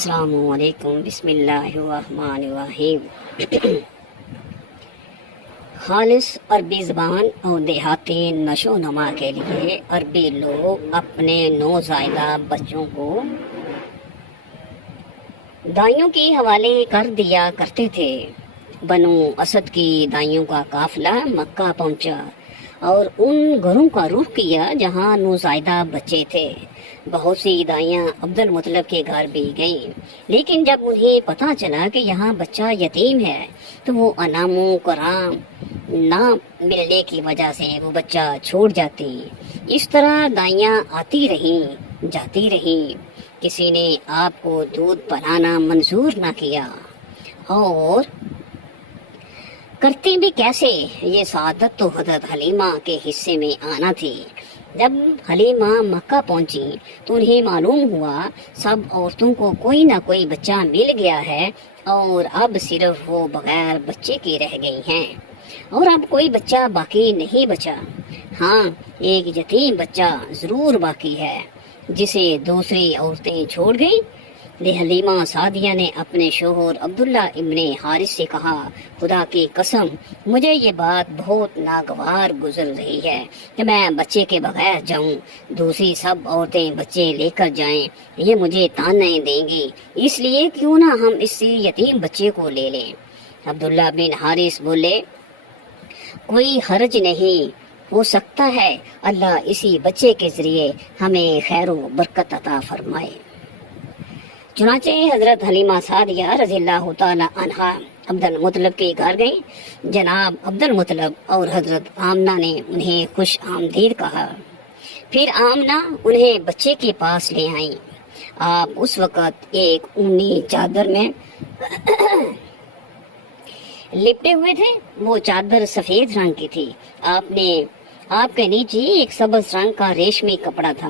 السلام علیکم، بسم اللہ الرحمن الرحیم۔ خالص عربی زبان اور دیہاتی نشو و نما کے لیے عربی لوگ اپنے نوزائیدہ بچوں کو دائیوں کے حوالے کر دیا کرتے تھے۔ بنو اسد کی دائیوں کا قافلہ مکہ پہنچا اور ان گھروں کا رخ کیا جہاں نوزائیدہ بچے تھے۔ بہت سی دائیاں عبد المطلب کے گھر بھی گئیں، لیکن جب انہیں پتہ چلا کہ یہاں بچہ یتیم ہے تو وہ انعام و کرام نہ ملنے کی وجہ سے وہ بچہ چھوڑ جاتی۔ اس طرح دائیاں آتی رہیں جاتی رہیں، کسی نے آپ کو دودھ پلانا منظور نہ کیا، اور کرتے بھی کیسے؟ یہ سعادت تو حضرت حلیمہ کے حصے میں آنا تھی۔ جب حلیمہ مکہ پہنچی تو انہیں معلوم ہوا سب عورتوں کو کوئی نہ کوئی بچہ مل گیا ہے اور اب صرف وہ بغیر بچے کے رہ گئی ہیں، اور اب کوئی بچہ باقی نہیں بچا۔ ہاں، ایک یتیم بچہ ضرور باقی ہے جسے دوسری عورتیں چھوڑ گئیں۔ حلیمہ سعدیہ نے اپنے شوہر عبداللہ ابن حارث سے کہا، خدا کی قسم مجھے یہ بات بہت ناگوار گزر رہی ہے کہ میں بچے کے بغیر جاؤں، دوسری سب عورتیں بچے لے کر جائیں، یہ مجھے تانے دیں گی، اس لیے کیوں نہ ہم اس یتیم بچے کو لے لیں۔ عبداللہ بن حارث بولے، کوئی حرج نہیں، ہو سکتا ہے اللہ اسی بچے کے ذریعے ہمیں خیر و برکت عطا فرمائے۔ چنانچہ حضرت حلیمہ سعدیہ رضی اللہ تعالی عنہا عبد المطلب کے گھر گئیں۔ جناب عبد المطلب اور حضرت آمنہ نے انہیں خوش آمدید کہا۔ پھر آمنہ انہیں بچے کے پاس لے آئیں۔ آپ اس وقت ایک اونی چادر میں لپٹے ہوئے تھے۔ وہ چادر سفید رنگ کی تھی۔ آپ کے نیچے ایک سبز رنگ کا ریشمی کپڑا تھا۔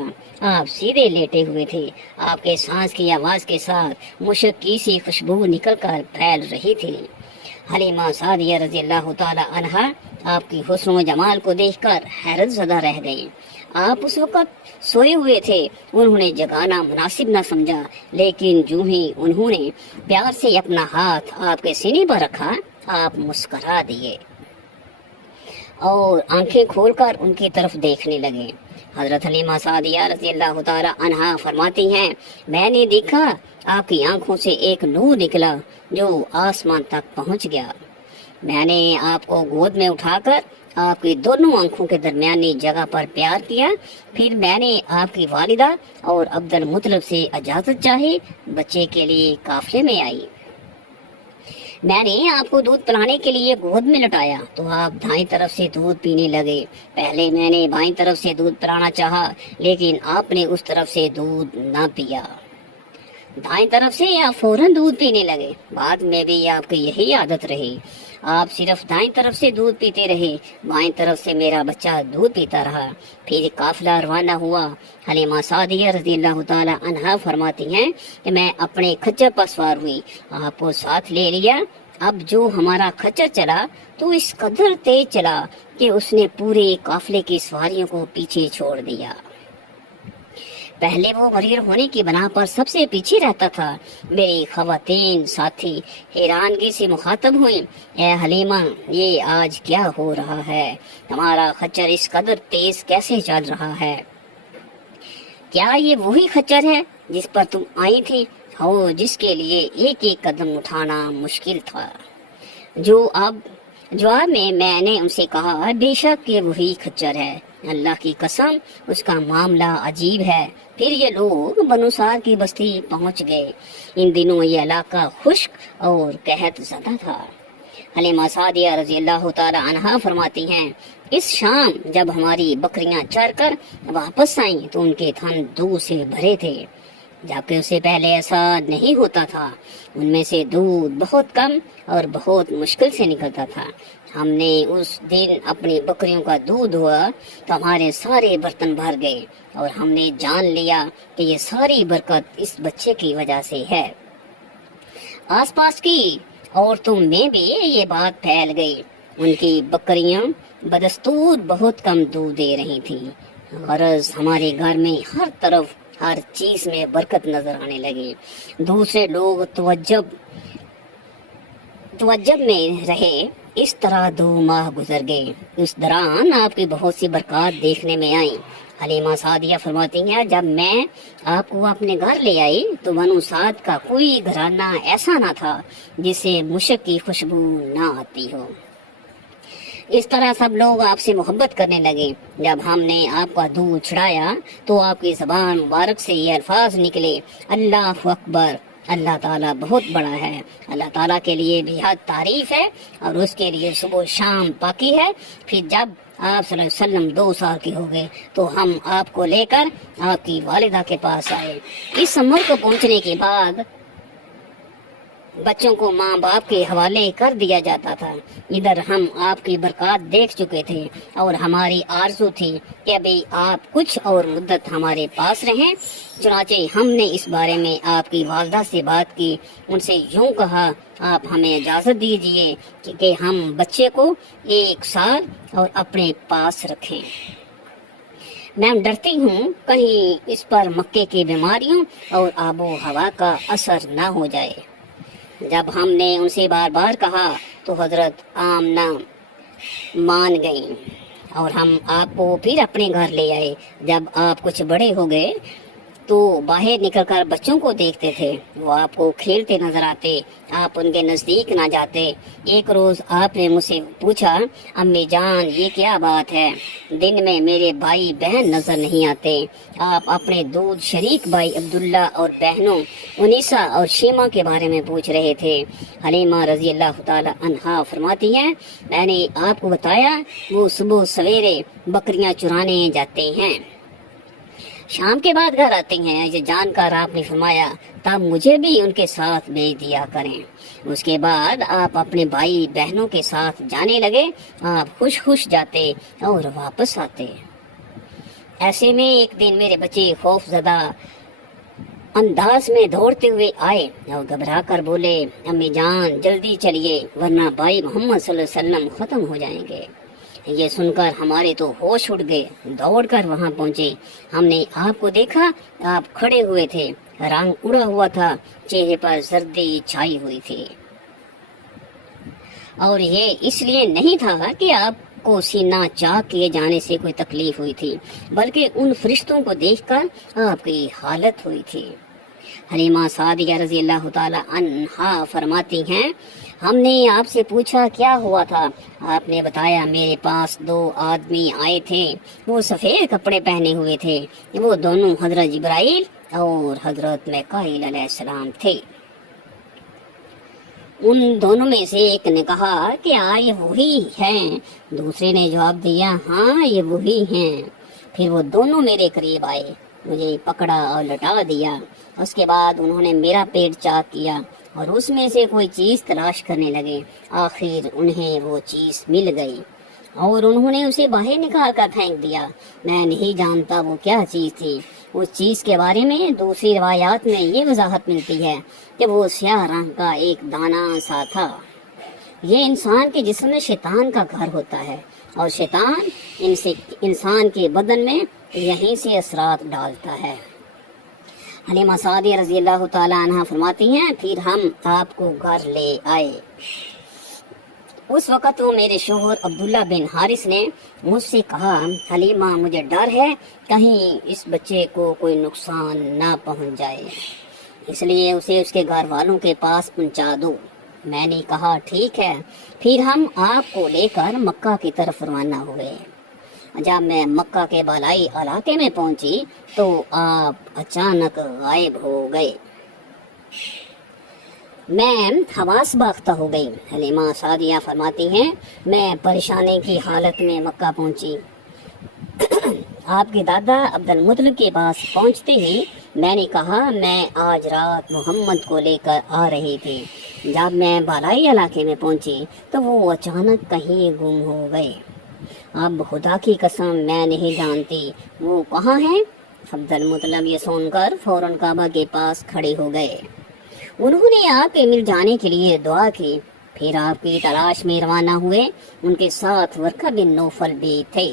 آپ سیدھے لیٹے ہوئے تھے۔ آپ کے سانس کی آواز کے ساتھ مشک کی سی خوشبو نکل کر پھیل رہی تھی۔ حلیمہ سعدیہ رضی اللہ تعالی عنہا آپ کی حسن و جمال کو دیکھ کر حیرت زدہ رہ گئیں۔ آپ اس وقت سوئے ہوئے تھے، انہوں نے جگانا مناسب نہ سمجھا، لیکن جو ہی انہوں نے پیار سے اپنا ہاتھ آپ کے سینے پر رکھا، آپ مسکرا دیے اور آنکھیں کھول کر ان کی طرف دیکھنے لگے۔ حضرت حلیمہ سعدیہ رضی اللہ تعالی عنہا فرماتی ہیں، میں نے دیکھا آپ کی آنکھوں سے ایک نور نکلا جو آسمان تک پہنچ گیا۔ میں نے آپ کو گود میں اٹھا کر آپ کی دونوں آنکھوں کے درمیانی جگہ پر پیار کیا، پھر میں نے آپ کی والدہ اور عبد المطلب سے اجازت چاہی، بچے کے لیے قافلے میں آئی۔ میں نے آپ کو دودھ پلانے کے لیے گود میں لٹایا تو آپ دائیں طرف سے دودھ پینے لگے۔ پہلے میں نے بائیں طرف سے دودھ پلانا چاہا، لیکن آپ نے اس طرف سے دودھ نہ پیا۔ دائیں طرف سے آپ فوراً دودھ پینے لگے۔ بعد میں بھی آپ کی یہی عادت رہی، آپ صرف دائیں طرف سے دودھ پیتے رہے، بائیں طرف سے میرا بچہ دودھ پیتا رہا۔ پھر قافلہ روانہ ہوا۔ حلیمہ سعدیہ رضی اللہ تعالی عنہا فرماتی ہیں کہ میں اپنے کھچر پر سوار ہوئی، آپ کو ساتھ لے لیا۔ اب جو ہمارا کھچر چلا تو اس قدر تیز چلا کہ اس نے پورے قافلے کی سواریوں کو پیچھے چھوڑ دیا۔ پہلے وہ غریر ہونے کی بنا پر سب سے پیچھے رہتا تھا۔ میری خواتین ساتھی حیرانگی سے مخاطب ہوئیں، اے حلیمہ، یہ آج کیا ہو رہا ہے؟ تمہارا خچر اس قدر تیز کیسے چل رہا ہے؟ کیا یہ وہی خچر ہے جس پر تم آئی تھی، اور جس کے لیے ایک ایک قدم اٹھانا مشکل تھا؟ جواب میں نے ان سے کہا، بے شک یہ وہی خچر ہے، اللہ کی قسم اس کا معاملہ عجیب ہے۔ پھر یہ لوگ بنو سعد کی بستی پہنچ گئے۔ ان دنوں یہ علاقہ خشک اور قحط زدہ تھا۔ حلیمہ سعدیہ رضی اللہ تعالی عنہا فرماتی ہیں، اس شام جب ہماری بکریاں چر کر واپس آئیں تو ان کے تھن دودھ سے بھرے تھے، جبکہ اسے پہلے ایسا نہیں ہوتا تھا۔ ان میں سے دودھ بہت کم اور بہت مشکل سے نکلتا تھا۔ ہم نے اس دن اپنی بکریوں کا دودھ ہوا تو ہمارے سارے برتن بھر گئے، اور ہم نے جان لیا کہ یہ ساری برکت اس بچے کی وجہ سے ہے۔ آس پاس کی عورتوں میں بھی یہ بات پھیل گئی۔ ان کی بکریاں بدستور بہت کم دودھ دے رہی تھیں، غرض ہمارے گھر میں ہر طرف ہر چیز میں برکت نظر آنے لگی۔ دوسرے لوگ توجب میں رہے۔ اس طرح 2 ماہ گزر گئے۔ اس دوران آپ کی بہت سی برکات دیکھنے میں آئیں۔ حلیمہ سعدیہ فرماتی ہیں جب میں آپ کو اپنے گھر لے آئی تو بنو سعد کا کوئی گھرانہ ایسا نہ تھا جسے مشک کی خوشبو نہ آتی ہو۔ اس طرح سب لوگ آپ سے محبت کرنے لگے۔ جب ہم نے آپ کا دودھ چھڑایا تو آپ کی زبان مبارک سے یہ الفاظ نکلے، اللہ اکبر، اللہ تعالیٰ بہت بڑا ہے، اللہ تعالیٰ کے لیے بہت تعریف ہے اور اس کے لیے صبح و شام پاکی ہے۔ پھر جب آپ صلی اللہ علیہ وسلم 2 سال کے ہو گئے تو ہم آپ کو لے کر آپ کی والدہ کے پاس آئے۔ اس عمر کو پہنچنے کے بعد بچوں کو ماں باپ کے حوالے کر دیا جاتا تھا۔ ادھر ہم آپ کی برکات دیکھ چکے تھے اور ہماری آرزو تھی کہ ابھی آپ کچھ اور مدت ہمارے پاس رہیں۔ چنانچہ ہم نے اس بارے میں آپ کی والدہ سے بات کی، ان سے یوں کہا آپ ہمیں اجازت دیجیے کہ ہم بچے کو 1 سال اور اپنے پاس رکھیں۔ میں ڈرتی ہوں کہیں اس پر مکے کی بیماریوں اور آب و ہوا کا اثر نہ ہو جائے۔ جب ہم نے ان سے بار بار کہا تو حضرت آمنہ مان گئیں اور ہم آپ کو پھر اپنے گھر لے آئے۔ جب آپ کچھ بڑے ہو گئے تو باہر نکل کر بچوں کو دیکھتے تھے، وہ آپ کو کھیلتے نظر آتے، آپ ان کے نزدیک نہ جاتے۔ ایک روز آپ نے مجھ سے پوچھا، امی جان یہ کیا بات ہے، دن میں میرے بھائی بہن نظر نہیں آتے؟ آپ اپنے دودھ شریک بھائی عبداللہ اور بہنوں انیسا اور شیما کے بارے میں پوچھ رہے تھے۔ حلیمہ رضی اللہ تعالی عنہا فرماتی ہیں میں نے آپ کو بتایا وہ صبح سویرے بکریاں چرانے جاتے ہیں، شام کے بعد گھر آتے ہیں۔ یہ جان کر آپ نے فرمایا تب مجھے بھی ان کے ساتھ بھیج دیا کریں۔ اس کے بعد آپ اپنے بھائی بہنوں کے ساتھ جانے لگے، آپ خوش خوش جاتے اور واپس آتے۔ ایسے میں ایک دن میرے بچے خوف زدہ انداز میں دوڑتے ہوئے آئے اور گھبرا کر بولے، امی جان جلدی چلیے ورنہ بھائی محمد صلی اللہ علیہ وسلم ختم ہو جائیں گے۔ یہ سن کر ہمارے تو ہوش اڑ گئے، دوڑ کر وہاں پہنچے۔ ہم نے آپ کو دیکھا، آپ کھڑے ہوئے تھے، رنگ اڑا ہوا تھا، چہرے پر زردی چھائی ہوئی تھی، اور یہ اس لیے نہیں تھا کہ آپ کو سینہ چاک کیے جانے سے کوئی تکلیف ہوئی تھی، بلکہ ان فرشتوں کو دیکھ کر آپ کی حالت ہوئی تھی۔ حلیمہ سعدیہ رضی اللہ تعالی عنہا فرماتی ہیں ہم نے آپ سے پوچھا کیا ہوا تھا، آپ نے بتایا میرے پاس 2 آدمی آئے تھے، وہ سفید کپڑے پہنے ہوئے تھے، وہ دونوں حضرت جبرائیل اور حضرت میکائیل علیہ السلام تھے۔ ان دونوں میں سے ایک نے کہا کہ یہ وہی ہیں، دوسرے نے جواب دیا ہاں یہ وہی ہیں۔ پھر وہ دونوں میرے قریب آئے، مجھے پکڑا اور لٹا دیا۔ اس کے بعد انہوں نے میرا پیٹ چاک کیا اور اس میں سے کوئی چیز تلاش کرنے لگے۔ آخر انہیں وہ چیز مل گئی اور انہوں نے اسے باہر نکال کر پھینک دیا۔ میں نہیں جانتا وہ کیا چیز تھی۔ اس چیز کے بارے میں دوسری روایات میں یہ وضاحت ملتی ہے کہ وہ سیاہ رنگ کا ایک دانہ سا تھا۔ یہ انسان کے جسم میں شیطان کا گھر ہوتا ہے اور شیطان انسان کے بدن میں یہیں سے اثرات ڈالتا ہے۔ حلیمہ سعدیہ رضی اللہ تعالی عنہ فرماتی ہیں پھر ہم آپ کو گھر لے آئے۔ اس وقت وہ میرے شوہر عبداللہ بن حارث نے مجھ سے کہا حلیمہ مجھے ڈر ہے کہیں اس بچے کو کوئی نقصان نہ پہنچ جائے، اس لیے اسے اس کے گھر والوں کے پاس پہنچا دو۔ میں نے کہا ٹھیک ہے۔ پھر ہم آپ کو لے کر مکہ کی طرف روانہ ہوئے۔ جب میں مکہ کے بالائی علاقے میں پہنچی تو آپ اچانک غائب ہو گئے، میں حواس باختہ ہو گئی۔ حلیمہ سعدیہ فرماتی ہیں میں پریشانی کی حالت میں مکہ پہنچی۔ آپ کے دادا عبد المطلب کے پاس پہنچتے ہی میں نے کہا میں آج رات محمد کو لے کر آ رہی تھی۔ جب میں بالائی علاقے میں پہنچی تو وہ اچانک کہیں گم ہو گئے۔ اب خدا کی قسم میں نہیں جانتی وہ کہاں ہیں۔ عبد المطلب یہ سن کر فوراً کعبہ کے پاس کھڑے ہو گئے۔ انہوں نے آپ کے مل جانے کے لیے دعا کی، پھر آپ کی تلاش میں روانہ ہوئے۔ ان کے ساتھ ورقہ بن نوفل بھی تھے۔